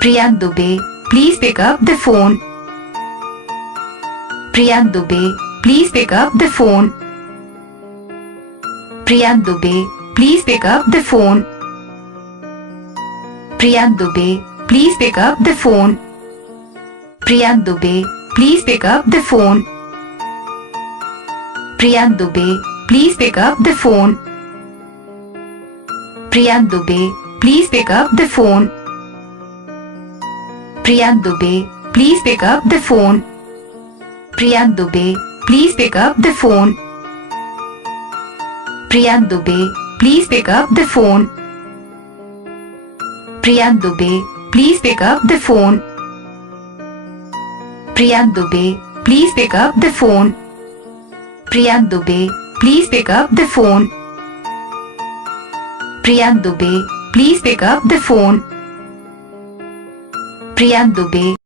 Priyank Dubey, please pick up the phone. Priyank Dubey, please pick up the phone. Priyank Dubey, please pick up the phone. Priyank Dubey, please pick up the phone. Priyank Dubey, please pick up the phone. Priyank Dubey, please pick up the phone. Priyank Dubey, please pick up the phone. Priyank Dubey, please pick up the phone. Priyank Dubey, please pick up the phone. Priyank Dubey, please pick up the phone. Priyank Dubey, please pick up the phone. Priyank Dubey, please pick up the phone. Priyank Dubey, please pick up the phone. Priyank Dubey, please pick up the phone. Priyank Dubey.